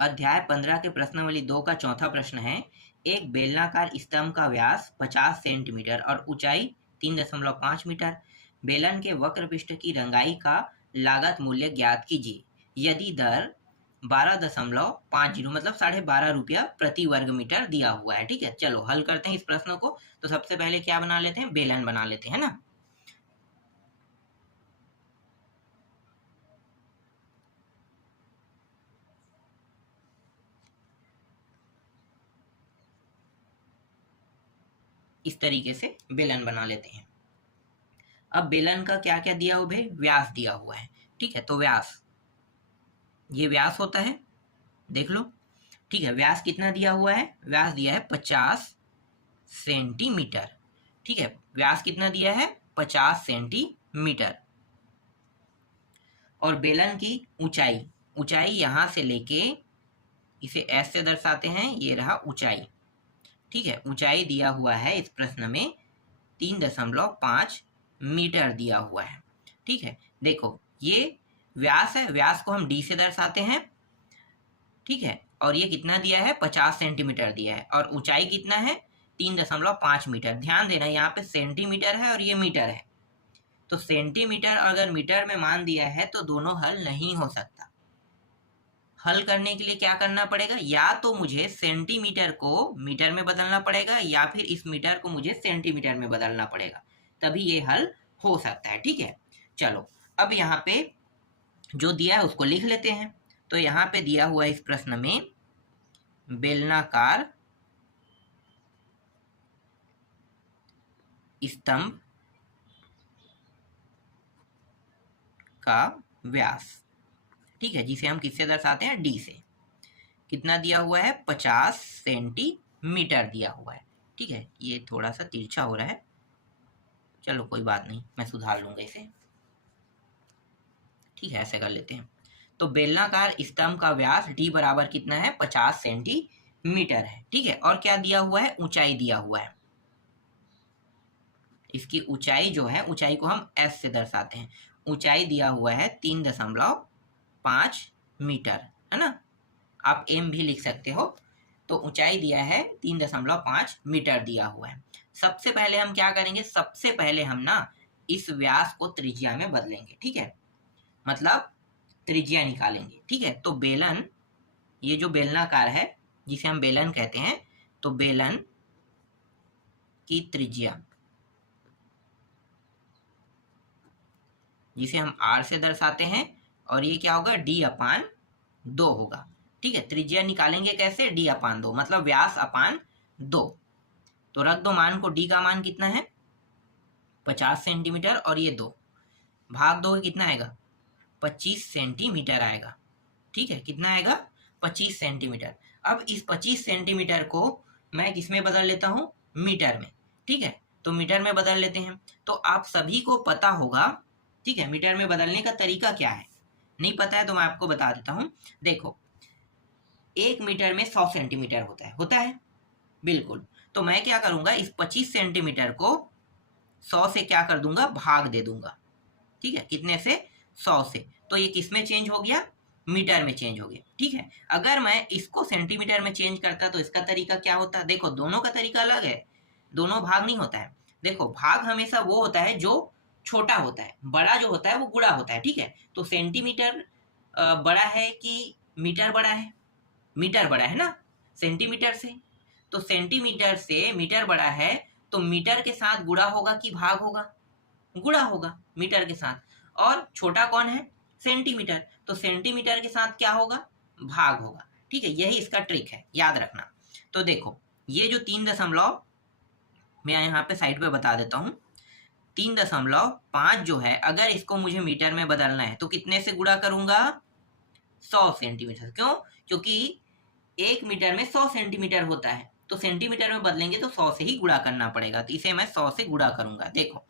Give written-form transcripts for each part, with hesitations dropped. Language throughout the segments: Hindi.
अध्याय 15 के प्रश्नावली 2 का चौथा प्रश्न है, एक बेलनाकार स्तंभ का व्यास 50 सेंटीमीटर और ऊंचाई 3.5 मीटर। बेलन के वक्र पृष्ठ की रंगाई का लागत मूल्य ज्ञात कीजिए यदि दर 12.50 मतलब 12.5 रुपया प्रति वर्ग मीटर दिया हुआ है। ठीक है, चलो हल करते हैं इस प्रश्न को। तो सबसे पहले क्या बना लेते हैं, बेलन बना लेते हैं ना। इस तरीके से बेलन बना लेते हैं। अब बेलन का क्या क्या दिया हुआ है, व्यास दिया हुआ है। ठीक है, तो व्यास, ये व्यास होता है, देख लो। ठीक है, व्यास कितना दिया हुआ है, व्यास दिया है 50 सेंटीमीटर। ठीक है, व्यास कितना दिया है, 50 सेंटीमीटर। और बेलन की ऊंचाई, ऊंचाई यहां से लेके इसे एस से दर्शाते हैं, ये रहा ऊंचाई। ठीक है, ऊंचाई दिया हुआ है इस प्रश्न में 3.5 मीटर दिया हुआ है। ठीक है, देखो ये व्यास है, व्यास को हम डी से दर्शाते हैं। ठीक है, और ये कितना दिया है, 50 सेंटीमीटर दिया है, और ऊंचाई कितना है, 3.5 मीटर। ध्यान देना, यहाँ पे सेंटीमीटर है और ये मीटर है, तो सेंटीमीटर अगर मीटर में मान दिया है तो दोनों हल नहीं हो सकता। हल करने के लिए क्या करना पड़ेगा, या तो मुझे सेंटीमीटर को मीटर में बदलना पड़ेगा या फिर इस मीटर को मुझे सेंटीमीटर में बदलना पड़ेगा, तभी ये हल हो सकता है। ठीक है, चलो अब यहाँ पे जो दिया है उसको लिख लेते हैं। तो यहाँ पे दिया हुआ है इस प्रश्न में, बेलनाकार स्तंभ का व्यास, ठीक है, जिसे हम किससे दर्शाते हैं, डी से। कितना दिया हुआ है, 50 सेंटीमीटर दिया हुआ है। ठीक है, ये थोड़ा सा तिरछा हो रहा है, चलो कोई बात नहीं, मैं सुधार लूंगा इसे। ठीक है, ऐसे कर लेते हैं। तो बेलनाकार स्तंभ का व्यास डी बराबर कितना है, 50 सेंटीमीटर है। ठीक है, और क्या दिया हुआ है, ऊंचाई दिया हुआ है। इसकी ऊंचाई जो है, ऊंचाई को हम एस से दर्शाते हैं। ऊंचाई दिया हुआ है 3.5 मीटर, है ना, आप एम भी लिख सकते हो। तो ऊंचाई दिया है 3.5 मीटर दिया हुआ है। सबसे पहले हम क्या करेंगे, सबसे पहले हम ना इस व्यास को त्रिज्या में बदलेंगे। ठीक है, मतलब त्रिज्या निकालेंगे। ठीक है, तो बेलन, ये जो बेलनाकार है जिसे हम बेलन कहते हैं, तो बेलन की त्रिज्या, जिसे हम आर से दर्शाते हैं, और ये क्या होगा, d/2 होगा। ठीक है, त्रिज्या निकालेंगे कैसे, d/2 मतलब व्यास अपान 2। तो रख दो मान को, d का मान कितना है, 50 सेंटीमीटर, और ये 2 भाग 2 कितना आएगा, 25 सेंटीमीटर आएगा। ठीक है, कितना आएगा, 25 सेंटीमीटर। अब इस 25 सेंटीमीटर को मैं किसमें बदल लेता हूँ, मीटर में। ठीक है, तो मीटर में बदल लेते हैं। तो आप सभी को पता होगा, ठीक है, मीटर में बदलने का तरीका क्या है, नहीं पता है तो मैं आपको बता देता हूँ। देखो, 1 मीटर में 100 सेंटीमीटर होता है बिल्कुल। तो मैं क्या करूंगा, इस 25 सेंटीमीटर को 100 से क्या कर दूंगा, भाग दे दूंगा। ठीक है, कितने से, 100 से। तो ये किस में चेंज हो गया, मीटर में चेंज हो गया। ठीक है, अगर मैं इसको सेंटीमीटर में चेंज करता तो इसका तरीका क्या होता, देखो दोनों का तरीका अलग है, दोनों भाग नहीं होता है। देखो, भाग हमेशा वो होता है जो छोटा होता है, बड़ा जो होता है वो गुणा होता है। ठीक है, तो सेंटीमीटर बड़ा है कि मीटर बड़ा है, मीटर बड़ा है ना सेंटीमीटर से। तो सेंटीमीटर से मीटर बड़ा है, तो मीटर के साथ गुणा होगा कि भाग होगा, गुणा होगा मीटर के साथ। और छोटा कौन है, सेंटीमीटर, तो सेंटीमीटर के साथ क्या होगा, भाग होगा। ठीक है, यही इसका ट्रिक है, याद रखना। तो देखो, ये जो 3 मैं यहाँ पे साइड पे बता देता हूँ, 3.5 जो है, अगर इसको मुझे मीटर में बदलना है तो कितने से गुणा करूंगा, 100 सेंटीमीटर। क्यों, क्योंकि 1 मीटर में 100 सेंटीमीटर होता है, तो सेंटीमीटर में बदलेंगे तो 100 से ही गुणा करना पड़ेगा। तो इसे मैं 100 से गुणा करूंगा। देखो,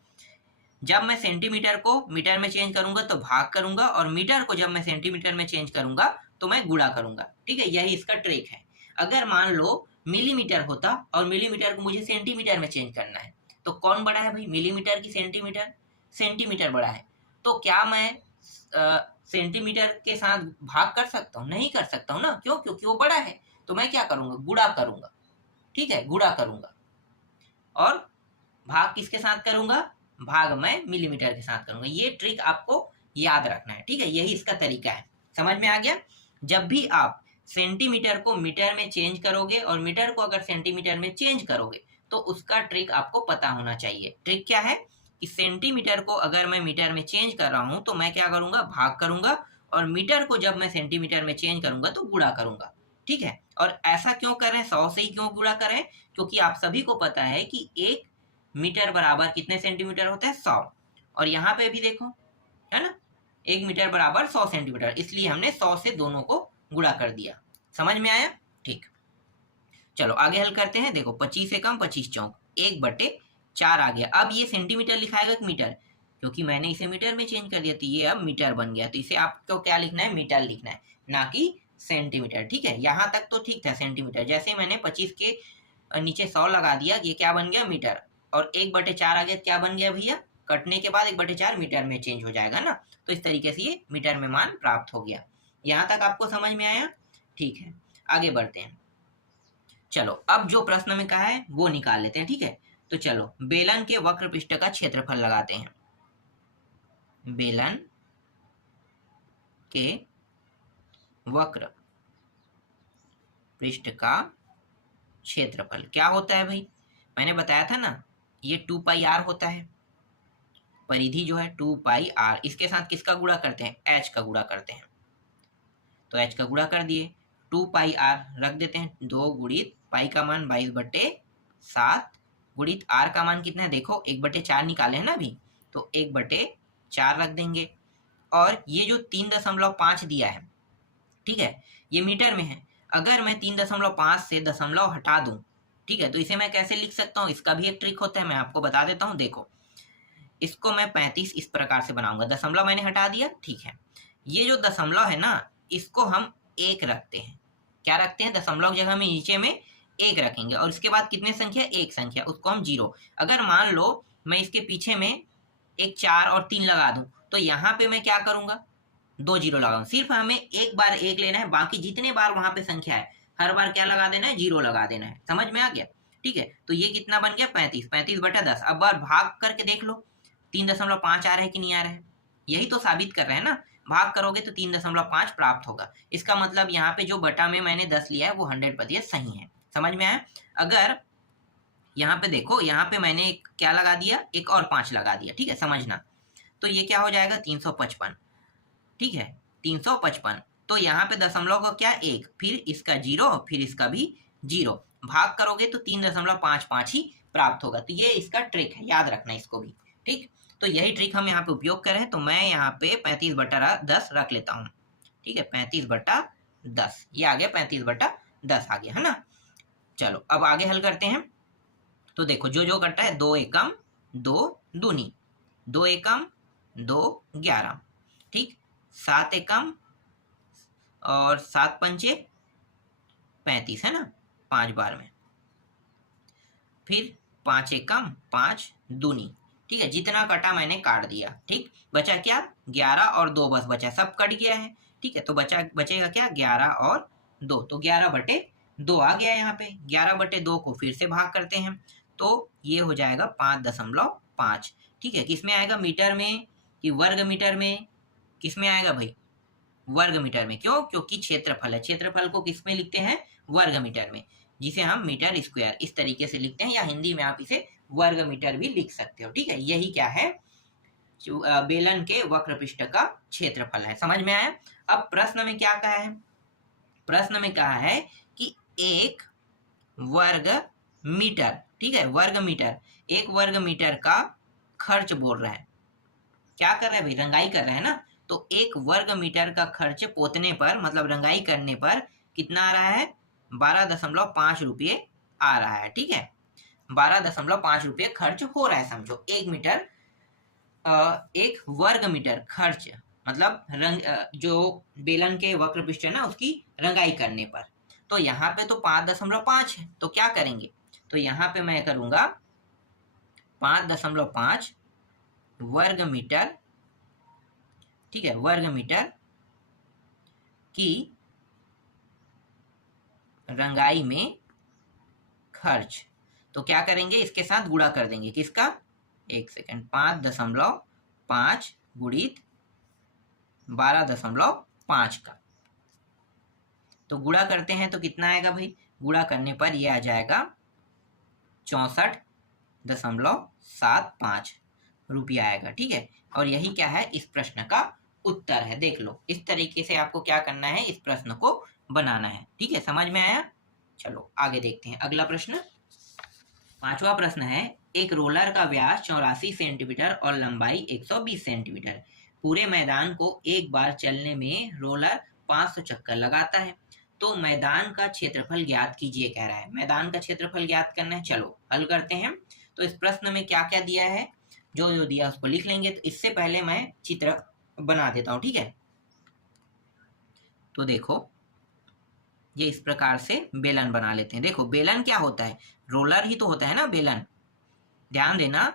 जब मैं सेंटीमीटर को मीटर में चेंज करूंगा तो भाग करूंगा, और मीटर को जब मैं सेंटीमीटर में चेंज करूंगा तो मैं गुणा करूंगा। ठीक है, यही इसका ट्रिक है। अगर मान लो मिलीमीटर होता और मिलीमीटर को मुझे सेंटीमीटर में चेंज करना है, तो कौन बड़ा है भाई, मिलीमीटर की सेंटीमीटर, सेंटीमीटर बड़ा है। तो क्या मैं सेंटीमीटर के साथ भाग कर सकता हूँ? नहीं कर सकता हूँ ना, क्यों? क्योंकि वो बड़ा है। तो मैं क्या करूंगा? गुणा करूंगा, ठीक है, गुणा करूंगा। और भाग किसके साथ करूंगा? भाग मैं मिलीमीटर के साथ करूंगा। ये ट्रिक आपको याद रखना है, ठीक है, यही इसका तरीका है। समझ में आ गया? जब भी आप सेंटीमीटर को मीटर में चेंज करोगे और मीटर को अगर सेंटीमीटर में चेंज करोगे तो उसका ट्रिक आपको पता होना चाहिए। ट्रिक क्या है कि सेंटीमीटर को अगर मैं मीटर में चेंज कर रहा हूं तो मैं क्या करूंगा? भाग करूंगा, और मीटर को जब मैं सेंटीमीटर में चेंज करूंगा तो गुणा करूंगा, ठीक है। और ऐसा क्यों करें? 100 से ही क्यों गुणा करें? क्योंकि आप सभी को पता है कि 1 मीटर बराबर कितने सेंटीमीटर होता है? 100। और यहाँ पे भी देखो, है ना, 1 मीटर बराबर 100 सेंटीमीटर, इसलिए हमने 100 से दोनों को गुणा कर दिया। समझ में आया? ठीक, चलो आगे हल करते हैं। देखो 25 एकम 25 चौक 1/4 आ गया। अब ये सेंटीमीटर लिखाएगा कि मीटर? क्योंकि मैंने इसे मीटर में चेंज कर दिया तो ये अब मीटर बन गया। तो इसे आपको क्या लिखना है? मीटर लिखना है, ना कि सेंटीमीटर, ठीक है। यहाँ तक तो ठीक था सेंटीमीटर। जैसे मैंने 25 के नीचे 100 लगा दिया, ये क्या बन गया? मीटर। और 1/4 आ गया, क्या बन गया भैया? कटने के बाद 1/4 मीटर में चेंज हो जाएगा ना। तो इस तरीके से ये मीटर में मान प्राप्त हो गया। यहाँ तक आपको समझ में आया? ठीक है, आगे बढ़ते हैं। चलो अब जो प्रश्न में कहा है वो निकाल लेते हैं, ठीक है। तो चलो बेलन के वक्र पृष्ठ का क्षेत्रफल लगाते हैं। बेलन के वक्र पृष्ठ का क्षेत्रफल क्या होता है भाई? मैंने बताया था ना, ये 2πr होता है। परिधि जो है 2πr, इसके साथ किसका गुणा करते हैं? h का गुणा करते हैं। तो h का गुणा कर दिए, 2πr रख देते हैं। 2 गुणित पाई का मान 22/7 गुणित r का मान कितना है? देखो 1/4 निकाले हैं ना अभी, तो 1/4 रख देंगे। और ये जो 3.5 दिया है, ठीक है, ये मीटर में है। अगर मैं 3.5 से दशमलव हटा दूं, ठीक है, तो इसे मैं कैसे लिख सकता हूँ? इसका भी एक ट्रिक होता है, मैं आपको बता देता हूँ। देखो इसको मैं 35 इस प्रकार से बनाऊंगा। दशमलव मैंने हटा दिया, ठीक है। ये जो दशमलव है ना, इसको हम 1 रखते हैं। क्या रखते हैं? दशमलव जगह में नीचे में 1 रखेंगे, और इसके बाद कितने संख्या? 1 संख्या, उसको हम 0। अगर मान लो मैं इसके पीछे में एक 4 और 3 लगा दूं, तो यहाँ पे मैं क्या करूंगा? 2 0 लगाऊं। सिर्फ हमें एक बार 1 लेना है, बाकी जितने बार वहां पे संख्या है हर बार क्या लगा देना है? 0 लगा देना है। समझ में आ गया? ठीक है, तो ये कितना बन गया? 35। 35/10। अब बार भाग करके देख लो 3.5 आ रहा है कि नहीं आ रहा है? यही तो साबित कर रहे हैं ना। भाग करोगे तो 3.5 प्राप्त होगा। इसका मतलब यहाँ पे जो बटा में मैंने 10 लिया है वो 100% सही है। समझ में आया? अगर यहाँ पे देखो, यहाँ पे मैंने एक क्या लगा दिया? एक और 5 लगा दिया, ठीक है, समझना। तो ये क्या हो जाएगा? 355, ठीक है, 355। तो यहाँ पे दशमलव का क्या? 1, फिर इसका 0, फिर इसका भी 0। भाग करोगे तो 3.55 ही प्राप्त होगा। तो ये इसका ट्रिक है, याद रखना इसको भी, ठीक। तो यही ट्रिक हम यहाँ पे उपयोग कर रहे हैं। तो मैं यहाँ पे 35/10 रख लेता हूँ, ठीक है, 35/10। ये आ गया 35/10 आ गया, है ना। चलो अब आगे हल करते हैं। तो देखो जो जो कटता है, 2 एकम 2 दूनी, 2 एकम 2 11, ठीक, 7 एकम और 7 पंचे 35, है ना, 5 बार में। फिर 5 एकम 5 दूनी, ठीक है, जितना कटा मैंने काट दिया, ठीक। बचा क्या? 11 और 2 बस बचा, सब कट गया है, ठीक है। तो बचेगा क्या? 11 और 2, तो 11/2 आ गया यहाँ पे। 11/2 को फिर से भाग करते हैं, तो ये हो जाएगा 5.5, ठीक है। किस में आएगा? मीटर में कि वर्ग मीटर में? किस में आएगा भाई? वर्ग मीटर में। क्यों? क्योंकि क्षेत्रफल है। क्षेत्रफल को किस में लिखते हैं? वर्ग मीटर में, जिसे हम मीटर स्क्वायर इस तरीके से लिखते हैं, या हिंदी में आप इसे वर्ग मीटर भी लिख सकते हो, ठीक है। यही क्या है? बेलन के वक्र पृष्ठ का क्षेत्रफल है। समझ में आया? अब प्रश्न में क्या कहा है? प्रश्न में कहा है कि 1 वर्ग मीटर, ठीक है, वर्ग मीटर, 1 वर्ग मीटर का खर्च बोल रहा है। क्या कर रहा है भाई? रंगाई कर रहा है ना। तो 1 वर्ग मीटर का खर्च पोतने पर, मतलब रंगाई करने पर कितना आ रहा है? 12.5 रुपये आ रहा है, ठीक है। 12.5 रुपये खर्च हो रहा है, समझो। 1 वर्ग मीटर खर्च, मतलब जो बेलन के वक्र पृष्ठ है ना, उसकी रंगाई करने पर। तो यहाँ पे तो 5.5 है, तो क्या करेंगे? तो यहाँ पे मैं करूंगा 5.5 वर्ग मीटर, ठीक है, वर्ग मीटर की रंगाई में खर्च। तो क्या करेंगे, इसके साथ गुणा कर देंगे, किसका, 1 सेकेंड, 5.5 गुणित 12.5 का। तो गुणा करते हैं तो कितना आएगा भाई, गुणा करने पर ये आ जाएगा 64.75 रुपया आएगा। ठीक है, और यही क्या है, इस प्रश्न का उत्तर है। देख लो, इस तरीके से आपको क्या करना है, इस प्रश्न को बनाना है। ठीक है, समझ में आया। चलो आगे देखते हैं अगला प्रश्न। पांचवा प्रश्न है, एक रोलर का व्यास 84 सेंटीमीटर और लंबाई 120 सेंटीमीटर। पूरे मैदान को एक बार चलने में रोलर 500 चक्कर लगाता है। तो मैदान का क्षेत्रफल ज्ञात कीजिए कह रहा है। मैदान का क्षेत्रफल ज्ञात करना है। चलो हल करते हैं। तो इस प्रश्न में क्या क्या दिया है, जो जो दिया उसको लिख लेंगे। तो इससे पहले मैं चित्र बना देता हूं। ठीक है, तो देखो ये इस प्रकार से बेलन बना लेते हैं। देखो बेलन क्या होता है, रोलर ही तो होता है ना बेलन। ध्यान देना,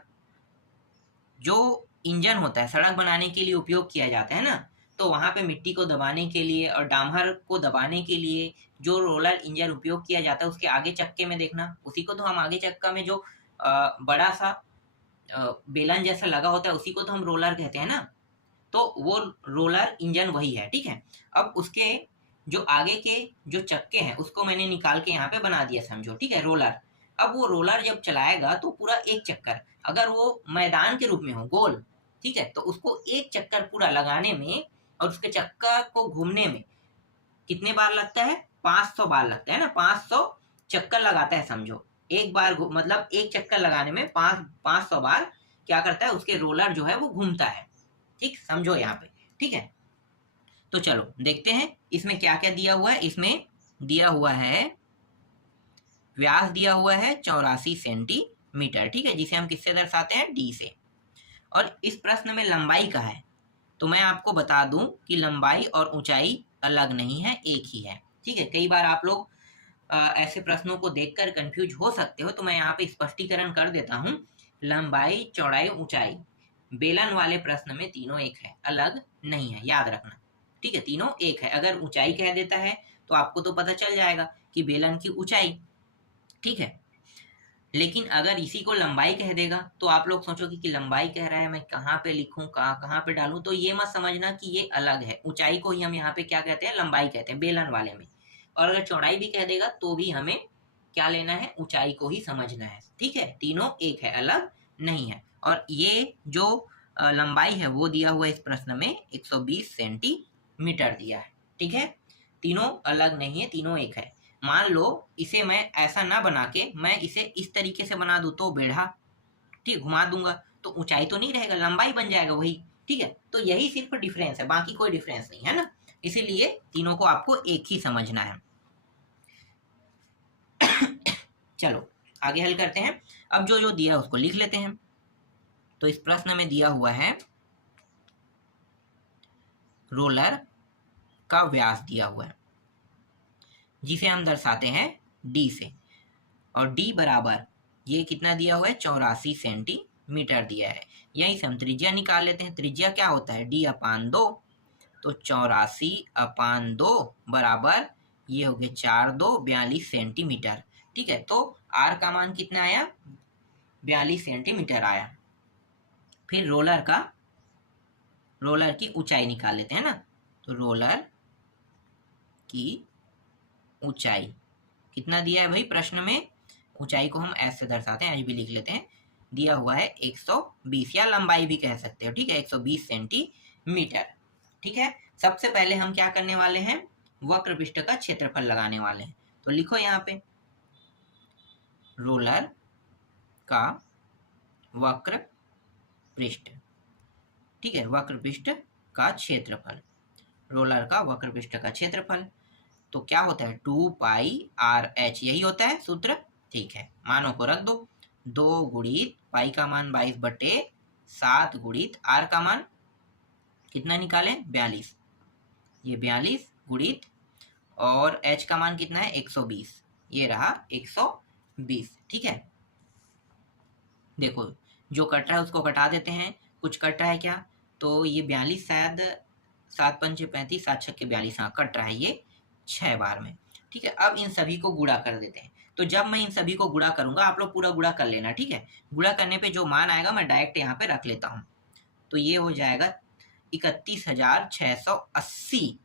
जो इंजन होता है सड़क बनाने के लिए उपयोग किया जाता है ना, तो वहां पे मिट्टी को दबाने के लिए और डामर को दबाने के लिए जो रोलर इंजन उपयोग किया जाता है, उसके आगे चक्के में देखना, उसी को तो हम आगे चक्का में जो बड़ा सा बेलन जैसा लगा होता है, उसी को तो हम रोलर कहते हैं ना। तो वो रोलर इंजन वही है। ठीक है, अब उसके जो आगे के जो चक्के हैं उसको मैंने निकाल के यहाँ पे बना दिया, समझो। ठीक है, रोलर। अब वो रोलर जब चलाएगा तो पूरा एक चक्कर, अगर वो मैदान के रूप में हो गोल, ठीक है, तो उसको एक चक्कर पूरा लगाने में और उसके चक्का को घूमने में कितने बार लगता है, 500 बार लगता है ना। 500 चक्कर लगाता है, समझो। एक बार मतलब एक चक्कर लगाने में 500 बार क्या करता है, उसके रोलर जो है वो घूमता है। ठीक, समझो यहाँ पे। ठीक है, तो चलो देखते हैं इसमें क्या क्या दिया हुआ है। इसमें दिया हुआ है व्यास दिया हुआ है 84 सेंटीमीटर। ठीक है, जिसे हम किससे दर्शाते हैं, डी से। और इस प्रश्न में लंबाई का है, तो मैं आपको बता दूं कि लंबाई और ऊंचाई अलग नहीं है, एक ही है। ठीक है, कई बार आप लोग ऐसे प्रश्नों को देखकर कंफ्यूज हो सकते हो, तो मैं यहाँ पे स्पष्टीकरण कर देता हूँ। लंबाई, चौड़ाई, ऊंचाई बेलन वाले प्रश्न में तीनों एक है, अलग नहीं है, याद रखना। ठीक है, तीनों एक है। अगर ऊंचाई कह देता है तो आपको तो पता चल जाएगा कि बेलन की ऊंचाई। ठीक है, लेकिन अगर इसी को लंबाई कह देगा तो आप लोग सोचोगे कि लंबाई कह रहा है, मैं कहाँ पे लिखूं, कहाँ पे डालूं। तो ये मत समझना कि ये अलग है। ऊंचाई को ही हम यहाँ पे क्या कहते हैं, लंबाई कहते हैं बेलन वाले में। और अगर चौड़ाई भी कह देगा तो भी हमें क्या लेना है, ऊंचाई को ही समझना है। ठीक है, तीनों एक है, अलग नहीं है। और ये जो लंबाई है वो दिया हुआ इस प्रश्न में 120 सेंटीमीटर दिया है। ठीक है, तीनों अलग नहीं है, तीनों एक है। मान लो इसे मैं ऐसा ना बना के मैं इसे इस तरीके से बना दूं तो बेढ़ा, ठीक, घुमा दूंगा तो ऊंचाई तो नहीं रहेगा, लंबाई बन जाएगा वही। ठीक है, तो यही सिर्फ डिफरेंस है, बाकी कोई डिफरेंस नहीं है ना। इसीलिए तीनों को आपको एक ही समझना है। चलो आगे हल करते हैं। अब जो जो दिया उसको लिख लेते हैं। तो इस प्रश्न में दिया हुआ है रोलर का व्यास दिया हुआ है, जिसे हम दर्शाते हैं डी से। और डी बराबर ये कितना दिया हुआ है, 84 सेंटीमीटर दिया है। यहीं से हम त्रिज्या निकाल लेते हैं। त्रिज्या क्या होता है, डी अपान 2। तो 84/2 बराबर ये हो गया 42 सेंटीमीटर। ठीक है, तो आर का मान कितना आया, 42 सेंटीमीटर आया। फिर रोलर की ऊंचाई निकाल लेते हैं ना। तो रोलर की ऊंचाई कितना दिया है भाई प्रश्न में, ऊंचाई को हम ऐसे दर्शाते हैं, ऐसे भी लिख लेते हैं। दिया हुआ है 120, या लंबाई भी कह सकते हो। ठीक है, 120 सेंटीमीटर। ठीक है, सबसे पहले हम क्या करने वाले हैं, वक्र पृष्ठ का क्षेत्रफल लगाने वाले हैं। तो लिखो यहाँ पे रोलर का वक्र पृष्ठ। ठीक है, वक्र पृष्ठ का क्षेत्रफल, रोलर का वक्र पृष्ठ का क्षेत्रफल तो क्या होता है, 2πRh, यही होता है सूत्र। ठीक है, मानों को रख दो। 2 गुणित पाई का मान 22/7 गुणित आर का मान कितना निकालें, 42। ये 42 गुणित और h का मान कितना है, 120। ये रहा 120। ठीक है, देखो जो कट रहा है उसको कटा देते हैं। कुछ कट रहा है क्या, तो ये 42 शायद 7 पंचे 35, 7 छक्के 42, हाँ कट रहा है ये 6 बार में। ठीक है, अब इन सभी को गुणा कर देते हैं। तो जब मैं इन सभी को गुणा करूंगा, आप लोग पूरा गुणा कर लेना, ठीक है। गुणा करने पे जो मान आएगा मैं डायरेक्ट यहाँ पे रख लेता हूँ। तो ये हो जाएगा 31,680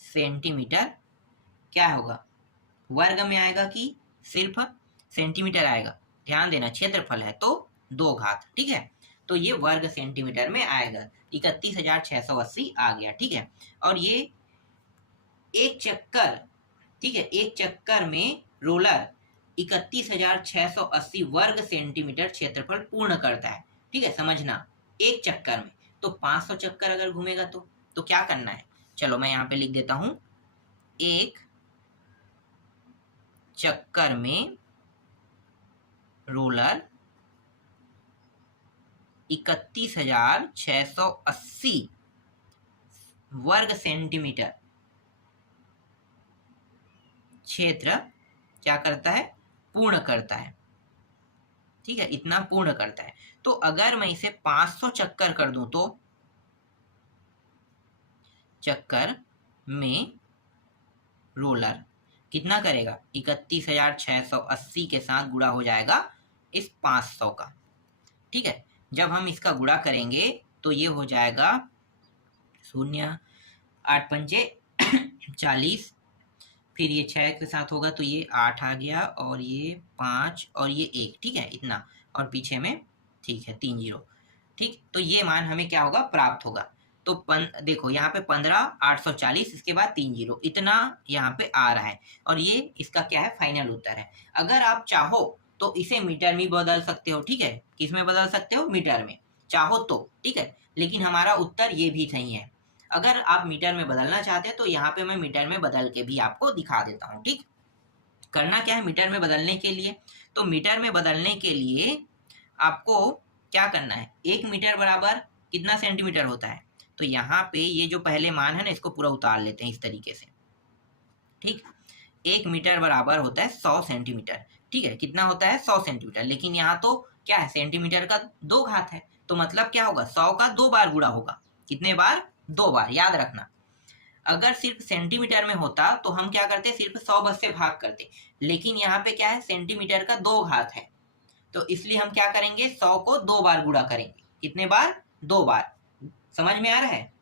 सेंटीमीटर। क्या होगा, वर्ग में आएगा कि सिर्फ सेंटीमीटर आएगा? ध्यान देना, क्षेत्रफल है तो 2 घात, ठीक है। तो ये वर्ग सेंटीमीटर में आएगा, 31,680 आ गया, ठीक है। और ये एक चक्कर, ठीक है, एक चक्कर में रोलर 31,680 वर्ग सेंटीमीटर क्षेत्रफल पूर्ण करता है, ठीक है, समझना, एक चक्कर में। तो 500 चक्कर अगर घूमेगा तो क्या करना है, चलो मैं यहाँ पे लिख देता हूं, एक चक्कर में रोलर 31,680 वर्ग सेंटीमीटर क्षेत्र क्या करता है, पूर्ण करता है, ठीक है, इतना पूर्ण करता है। तो अगर मैं इसे 500 चक्कर कर दूं तो चक्कर में रोलर कितना करेगा, 31,680 के साथ गुणा हो जाएगा इस 500 का, ठीक है। जब हम इसका गुणा करेंगे तो ये हो जाएगा 0, 8 पंचे 40, फिर ये 6 के साथ होगा तो ये 8 आ गया, और ये 5 और ये 1, ठीक है, इतना, और पीछे में ठीक है 3 0, ठीक। तो ये मान हमें क्या होगा, प्राप्त होगा। तो देखो यहाँ पे 15,840, इसके बाद 3 0, इतना यहाँ पे आ रहा है, और ये इसका क्या है, फाइनल उत्तर है। अगर आप चाहो तो इसे मीटर में बदल सकते हो, ठीक है, किस में बदल सकते हो, मीटर में, चाहो तो, ठीक है। लेकिन हमारा उत्तर ये भी सही है। अगर आप मीटर में बदलना चाहते हैं तो यहाँ पे मैं मीटर में बदल के भी आपको दिखा देता हूँ, ठीक। करना क्या है मीटर में बदलने के लिए, तो मीटर में बदलने के लिए आपको क्या करना है, 1 मीटर बराबर कितना सेंटीमीटर होता है, तो यहाँ पे ये जो पहले मान है ना, इसको पूरा उतार लेते हैं इस तरीके से, ठीक। 1 मीटर बराबर होता है 100 सेंटीमीटर, ठीक है, कितना होता है, 100 सेंटीमीटर। लेकिन यहाँ तो क्या है, सेंटीमीटर का 2 घात है, तो मतलब क्या होगा, 100 का 2 बार गुणा होगा। कितने बार, 2 बार, याद रखना। अगर सिर्फ सेंटीमीटर में होता तो हम क्या करते, सिर्फ 100 बस से भाग करते, लेकिन यहाँ पे क्या है, सेंटीमीटर का 2 घात है, तो इसलिए हम क्या करेंगे, 100 को 2 बार गुणा करेंगे। कितने बार, 2 बार। समझ में आ रहा है,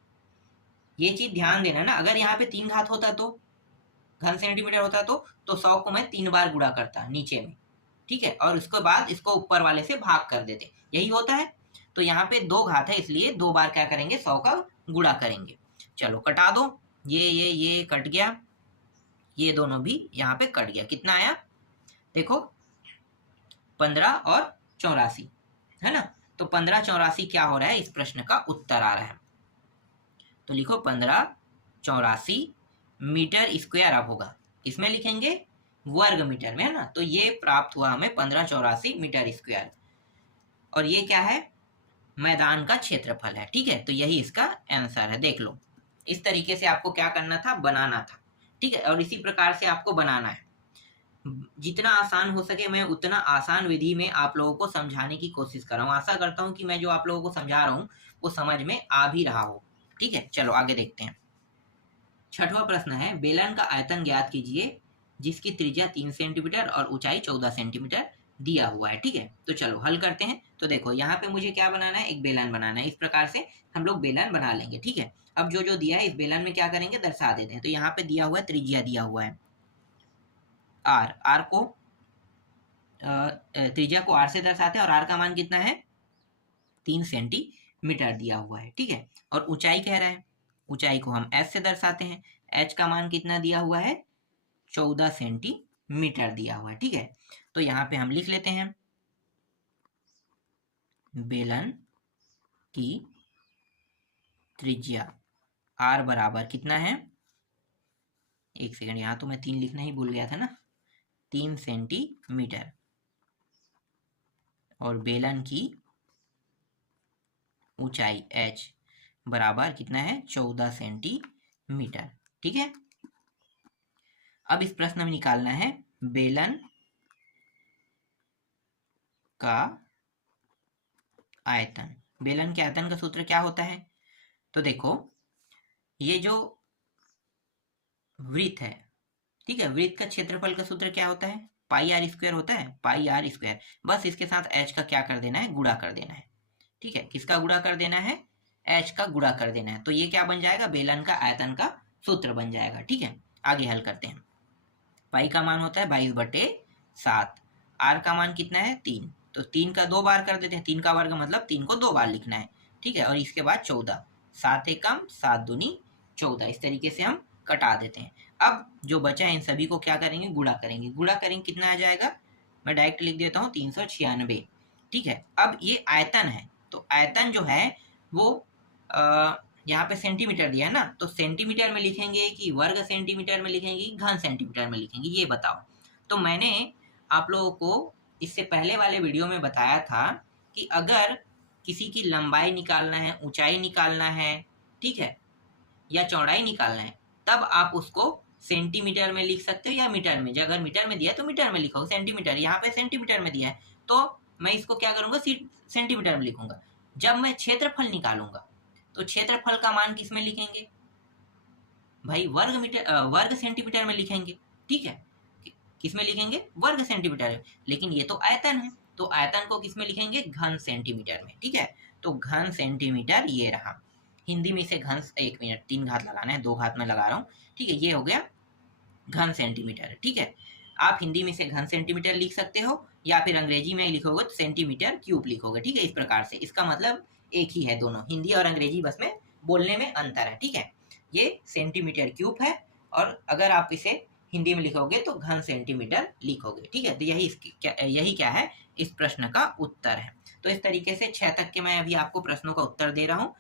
ये चीज ध्यान देना ना। अगर यहाँ पे 3 घात होता तो, घन सेंटीमीटर होता तो 100 को मैं 3 बार गुणा करता नीचे में, ठीक है, और उसके बाद इसको ऊपर वाले से भाग कर देते, यही होता है। तो यहाँ पे 2 घात है, इसलिए 2 बार क्या करेंगे, 100 का गुणा करेंगे। चलो कटा दो, ये कट गया, ये दोनों भी यहाँ पे कट गया। कितना आया, देखो 15 और 84, है ना। तो 15 84 क्या हो रहा है, इस प्रश्न का उत्तर आ रहा है। तो लिखो 15 84 मीटर स्क्वायर अब होगा, इसमें लिखेंगे वर्ग मीटर में, है ना। तो ये प्राप्त हुआ हमें 15 84 मीटर स्क्वायर, और ये क्या है, मैदान का क्षेत्रफल है, ठीक है। तो यही इसका आंसर है, देख लो। इस तरीके से आपको क्या करना था, बनाना था, ठीक है, और इसी प्रकार से आपको बनाना है। जितना आसान हो सके मैं उतना आसान विधि में आप लोगों को समझाने की कोशिश कर रहा हूँ। आशा करता हूँ कि मैं जो आप लोगों को समझा रहा हूँ वो समझ में आ भी रहा हो, ठीक है। चलो आगे देखते हैं। 6वां प्रश्न है, बेलन का आयतन ज्ञात कीजिए जिसकी त्रिज्या 3 सेंटीमीटर और ऊंचाई 14 सेंटीमीटर दिया हुआ है, ठीक है। तो चलो हल करते हैं। तो देखो यहाँ पे मुझे क्या बनाना है, एक बेलन बनाना है। इस प्रकार से हम लोग बेलन बना लेंगे, ठीक है। अब जो जो दिया है इस बेलन में क्या करेंगे, दर्शा देते हैं। तो यहाँ पे दिया हुआ है, त्रिज्या दिया हुआ है आर को, त्रिज्या को आर से दर्शाते हैं, और आर का मान कितना है, 3 सेंटीमीटर दिया हुआ है, ठीक है। और ऊंचाई कह रहा है, ऊंचाई को हम एच से दर्शाते हैं, एच का मान कितना दिया हुआ है, 14 सेंटीमीटर दिया हुआ है, ठीक है। तो यहाँ पे हम लिख लेते हैं, बेलन की त्रिज्या आर बराबर कितना है, एक सेकंड, यहाँ तो मैं 3 लिखना ही भूल गया था ना, 3 सेंटीमीटर, और बेलन की ऊंचाई h बराबर कितना है, 14 सेंटीमीटर, ठीक है। अब इस प्रश्न में निकालना है बेलन का आयतन। बेलन के आयतन का सूत्र क्या होता है, तो देखो ये जो वृत्त है, ठीक है, वृत्त का क्षेत्रफल का सूत्र क्या होता है, पाई आर स्क्वायर होता है, पाई आर स्क्वायर। बस इसके साथ एच का क्या कर देना है, गुणा कर देना है। ठीक है, किसका गुणा कर देना है, एच का गुणा कर देना है। तो ये क्या बन जाएगा, बेलन का आयतन का सूत्र बन जाएगा। ठीक है, आगे हल करते हैं। पाई का मान होता है 22/7, आर का मान कितना है 3, तो 3 का 2 बार कर देते हैं, 3 का वर्ग मतलब 3 को 2 बार लिखना है। ठीक है, और इसके बाद 14, 7 एकम 7 दूनी 14, इस तरीके से हम कटा देते हैं। अब जो बचा है इन सभी को क्या करेंगे, गुणा करेंगे। गुणा करेंगे कितना आ जाएगा, मैं डायरेक्ट लिख देता हूँ 396। ठीक है, अब ये आयतन है, तो आयतन जो है वो यहाँ पे सेंटीमीटर दिया है ना, तो सेंटीमीटर में लिखेंगे कि वर्ग सेंटीमीटर में लिखेंगे कि घन सेंटीमीटर में लिखेंगे, ये बताओ। तो मैंने आप लोगों को इससे पहले वाले वीडियो में बताया था कि अगर किसी की लंबाई निकालना है, ऊंचाई निकालना है, ठीक है, या चौड़ाई निकालना है, तब आप उसको सेंटीमीटर में लिख सकते हो या मीटर में। अगर मीटर में दिया है तो मीटर में लिखो, सेंटीमीटर यहाँ पे सेंटीमीटर में दिया है तो मैं इसको क्या करूंगा, सेंटीमीटर में लिखूंगा। जब मैं क्षेत्रफल निकालूंगा तो क्षेत्रफल का मान किस में लिखेंगे भाई, वर्ग सेंटीमीटर में लिखेंगे। ठीक है, किस में लिखेंगे, वर्ग सेंटीमीटर में। लेकिन ये तो आयतन है, तो आयतन को किस में लिखेंगे, घन सेंटीमीटर में। ठीक है, तो घन सेंटीमीटर ये रहा। हिंदी में इसे घन, 1 मिनट, 3 घात लगाना है, 2 घात में लगा रहा हूँ। ठीक है, ये हो गया घन सेंटीमीटर। ठीक है, आप हिंदी में इसे घन सेंटीमीटर लिख सकते हो या फिर अंग्रेजी में लिखोगे तो सेंटीमीटर क्यूब लिखोगे। ठीक है, इस प्रकार से इसका मतलब एक ही है, दोनों हिंदी और अंग्रेजी, बस में बोलने में अंतर है। ठीक है, ये सेंटीमीटर क्यूब है, और अगर आप इसे हिंदी में लिखोगे तो घन सेंटीमीटर लिखोगे। ठीक है, तो यही क्या है, इस प्रश्न का उत्तर है। तो इस तरीके से 6 तक के मैं अभी आपको प्रश्नों का उत्तर दे रहा हूँ।